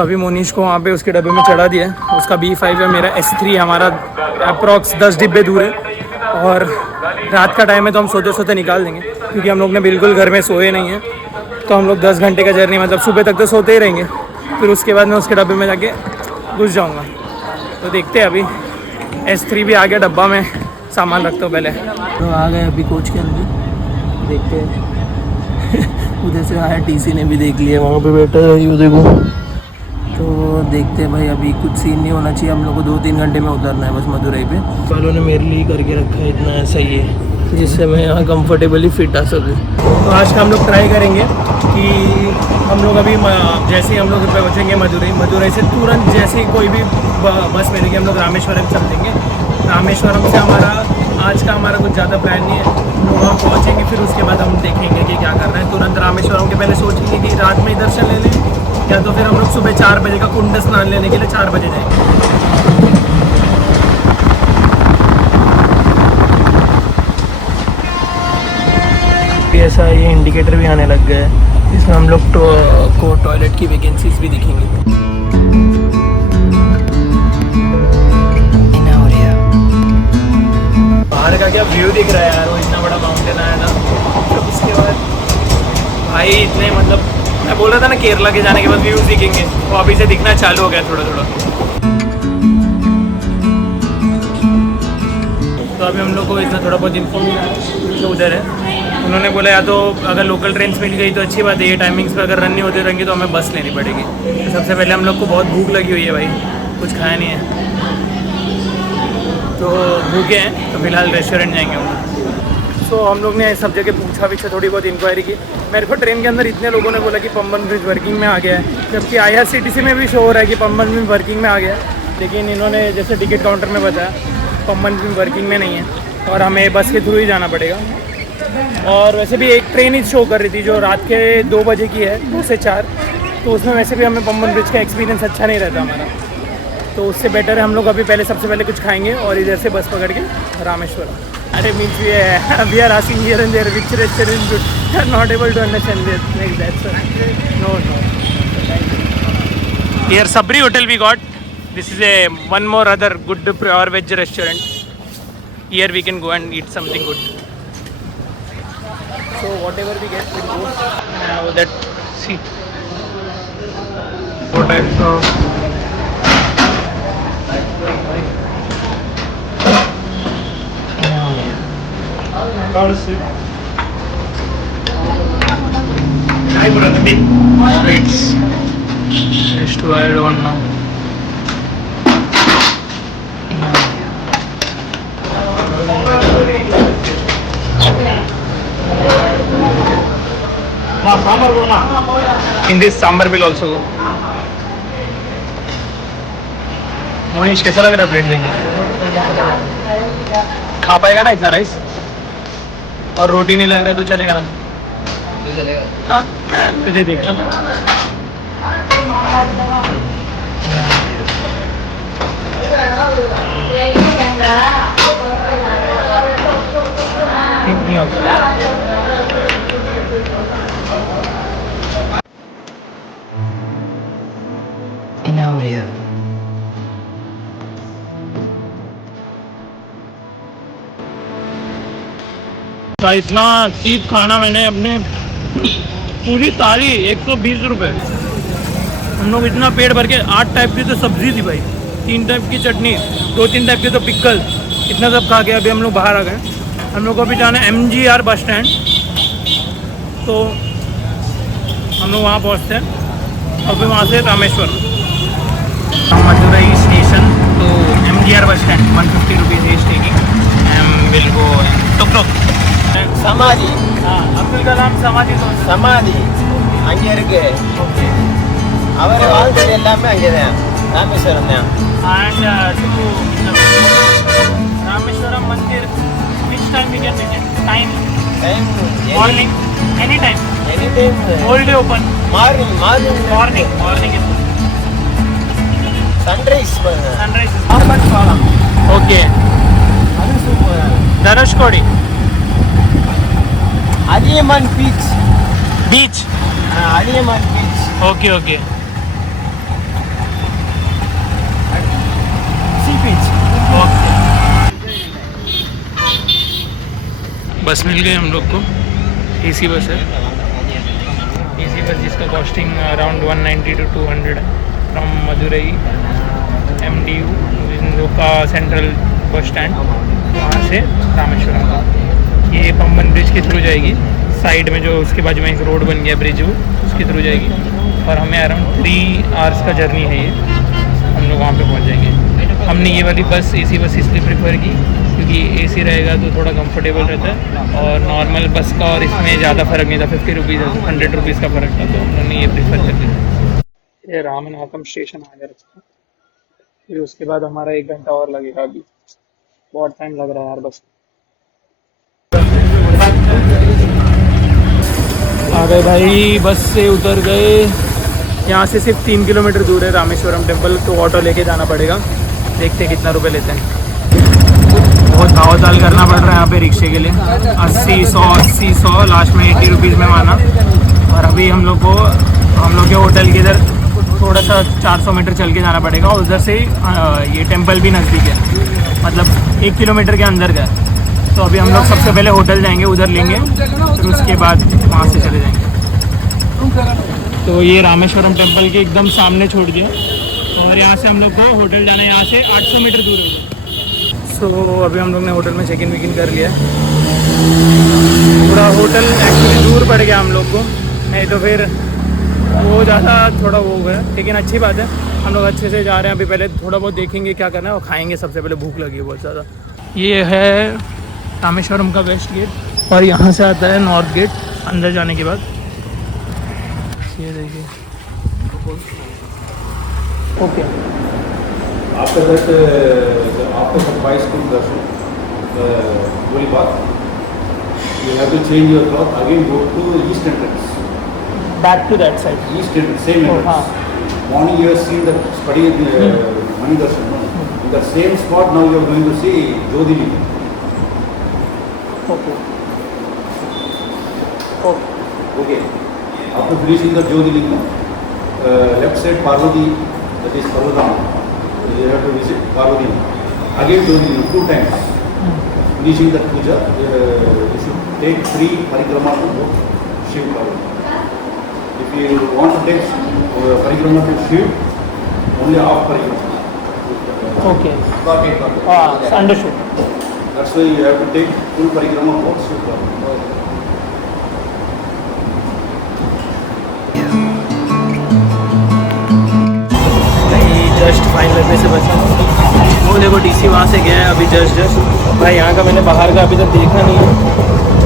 तो अभी मोनीश को वहाँ पे उसके डब्बे में चढ़ा दिया है। उसका B5 है, मेरा S3, हमारा अप्रॉक्स 10 डिब्बे दूर है। और रात का टाइम है तो हम सोते सोते निकाल देंगे, क्योंकि हम लोग ने बिल्कुल घर में सोए नहीं हैं। तो हम लोग 10 घंटे का जर्नी, मतलब सुबह तक तो सोते ही रहेंगे, फिर उसके बाद मैं उसके डब्बे में जाके घुस जाऊँगा। तो देखते हैं, अभी S3 भी आ गया डब्बा में, सामान रखता हूँ पहले। तो आ गए अभी कोच के अंदर, देखते हैं। उधर से आया TC ने भी देख लिया, वहाँ पे बैठा है यू देखो। तो देखते हैं भाई, अभी कुछ सीन नहीं होना चाहिए, हम लोग को 2-3 घंटे में उतरना है बस मदुरई पे। वालों ने मेरे लिए करके रखा है इतना सही है, जिससे मैं यहाँ कंफर्टेबली फिट आ सकूँ। तो आज का हम लोग ट्राई करेंगे कि हम लोग अभी जैसे ही हम लोग पहुँचेंगे मदुरई से तुरंत जैसे ही कोई भी बस मिलेगी, हम लोग रामेश्वरम चल देंगे। रामेश्वरम से आज का हमारा कुछ ज़्यादा प्लान नहीं है, हम लोग वहाँ पहुँचेंगे, फिर उसके बाद हम देखेंगे कि क्या करना है। तुरंत रामेश्वरम के पहले सोचेंगे कि रात में ही दर्शन ले लें, या तो फिर हम लोग सुबह 4 बजे का कुंड स्नान लेने के लिए 4 बजे जाएंगे। ऐसा ये इंडिकेटर भी आने लग गया है, इसमें हम लोग को टॉयलेट की वैकेंसीज भी दिखेंगी। बाहर का क्या व्यू दिख रहा है यार, वो इतना बड़ा माउंटेन आया ना। तो उसके बाद भाई इतने, मतलब मैं बोल रहा था ना केरला के जाने के बाद व्यूज़ दिखेंगे, वो अभी से दिखना चालू हो गया थोड़ा थोड़ा। तो अभी हम लोग को इतना थोड़ा बहुत इन्फॉर्म मिला है, जो उधर है उन्होंने बोला या तो अगर लोकल ट्रेन्स मिल गई तो अच्छी बात है, ये टाइमिंग्स पे अगर रन नहीं होती रहेंगी तो हमें बस लेनी पड़ेगी। तो सबसे पहले हम लोग को बहुत भूख लगी हुई है भाई, कुछ खाया नहीं है, तो भूखे हैं, तो फिलहाल रेस्टोरेंट जाएंगे हम लोग। तो हम लोग ने सब जगह पूछा पीछे, थोड़ी बहुत इंक्वायरी की। मेरे को ट्रेन के अंदर इतने लोगों ने बोला कि पंबन ब्रिज वर्किंग में आ गया है, जबकि IRCTC में भी शो हो रहा है कि पंबन ब्रिज वर्किंग में आ गया है, लेकिन इन्होंने जैसे टिकट काउंटर में बताया पंबन ब्रिज वर्किंग में नहीं है और हमें बस के थ्रू ही जाना पड़ेगा। और वैसे भी एक ट्रेन ही शो कर रही थी जो रात के 2 बजे की है, 2 से 4, तो उसमें वैसे भी हमें पंबन ब्रिज का एक्सपीरियंस अच्छा नहीं रहता हमारा। तो उससे बेटर है हम लोग अभी पहले सबसे पहले कुछ खाएंगे और इधर से बस पकड़ के रामेश्वरम। अरे means we are asking here and there which restaurant good, we are not able to understand this like that. No here Sabari hotel we got, this is a one more other good pure veg restaurant, here we can go and eat something good. So whatever we get, we'll go. That see. What types of? Hi brother. Sweets. Just to I don't know. In this sambar will also go. Monish कैसा लग रहा है plate देंगे? खा पाएगा ना इतना rice? और रोटी नहीं लग रहा है तो चलेगा ना? तो चलेगा। हाँ, तुझे देख रहा हूँ। नहीं होगा। इतना चीप खाना मैंने अपने पूरी थाली 120 रुपये। हम लोग इतना पेट भर के 8 टाइप की तो सब्जी थी भाई, 3 टाइप की चटनी, 2-3 टाइप के तो पिकल, इतना सब खा के अभी हम लोग बाहर आ गए। हम लोग को अभी जाना है MGR बस स्टैंड, तो हम लोग वहाँ पहुँचते हैं और फिर वहाँ से रामेश्वरम। मदुरई स्टेशन तो MGR bus stand, 150 rupees is taking and will go टुक समाधि। அப்துல் கலாம் சமாதி சமாதி அங்கே இருக்கு. அவர் வாழ்ந்தது எல்லாமே அங்கே தான், ராமேஸ்வரம் தான். And to Rameshwaram Mandir, which time we can visit? Time morning, anytime whole day open. Morning is sunrise okay. அது super. Dhanushkodi Adiyaman beach. Adiyaman beach. Okay. बस मिल गई हम लोग को, एसी बस है। एसी बस जिसका कॉस्टिंग अराउंड 190 to 200 है from Madurai MDU का सेंट्रल बस स्टैंड, वहाँ से रामेश्वरम का। ये पंबन ब्रिज के थ्रू जाएगी, साइड में जो उसके बाजू में एक रोड बन गया ब्रिज, वो उसके थ्रू जाएगी। और हमें अराउंड 3 आवर्स का जर्नी है ये, हम लोग वहाँ पे पहुँच जाएंगे। हमने ये वाली बस एसी बस इसलिए प्रेफर की क्योंकि एसी रहेगा तो थोड़ा कंफर्टेबल रहता है, और नॉर्मल बस का और इसमें ज़्यादा फ़र्क नहीं था, 50 रुपीज़ 100 रुपीज़ का फ़र्क था, तो उन्होंने ये प्रेफर कर लिया। ये रामनाथम स्टेशन आ गया रास्ता, फिर उसके बाद हमारा 1 घंटा और लगेगा। अभी बहुत टाइम लग रहा है यार बस। आ गए भाई, बस से उतर गए। यहाँ से सिर्फ 3 किलोमीटर दूर है रामेश्वरम टेम्पल, तो ऑटो लेके जाना पड़ेगा। देखते हैं कितना रुपए लेते हैं। बहुत भाव ताल करना पड़ रहा है यहाँ पे रिक्शे के लिए, 80 100 लास्ट में 80 रुपीज़ में माना। और अभी हम लोग के होटल के इधर थोड़ा सा 400 मीटर चल के जाना पड़ेगा, उधर से ये टेम्पल भी नज़दीक है, मतलब 1 किलोमीटर के अंदर का है। तो अभी हम लोग सबसे पहले होटल जाएंगे, उधर लेंगे, फिर उसके बाद वहाँ से चले जाएंगे। तो ये रामेश्वरम टेम्पल के एकदम सामने छोड़ दिया, और यहाँ से हम लोग को होटल जाना है, यहाँ से 800 मीटर दूर है। सो अभी हम लोग ने होटल में चेक इन विक इन कर लिया। पूरा होटल एक्चुअली दूर पड़ गया हम लोग को, नहीं तो फिर वो ज़्यादा थोड़ा वो हो गया, लेकिन अच्छी बात है हम लोग अच्छे से जा रहे हैं। अभी पहले थोड़ा बहुत देखेंगे क्या करना है और खाएंगे, सबसे पहले भूख लगी है बहुत ज़्यादा। ये है रामेश्वरम का वेस्ट गेट, और यहाँ से आता है नॉर्थ गेट अंदर जाने के बाद। ये देखिए, okay After that, after the Christ to Darshan, Holy Bath, you have to change your cloth, again go to east entrance. Back to that side, East entrance, same entrance. हाँ। Morning you have seen the study of the Mani Darshan. No? In the same spot now you are going to see Jyotirlinga. Okay okay Okay. After finishing the Jyotirlinga, left side Parvati, that is Parvatama. You have to visit Parvati. Again Jyotirlinga 2 times. Finishing that puja, you should take 3 parikrama to both Shiv Parvati. If you want to take parikrama to Shiv, only half parikrama. Okay, Got it, got it. हाँ understood. That's why you have to take full parikrama for Shiv Parvati. Just fine लगने से बचा। वो देखो DC वहाँ से गया है अभी जस्ट भाई। यहाँ का मैंने बाहर का अभी तक देखा नहीं है,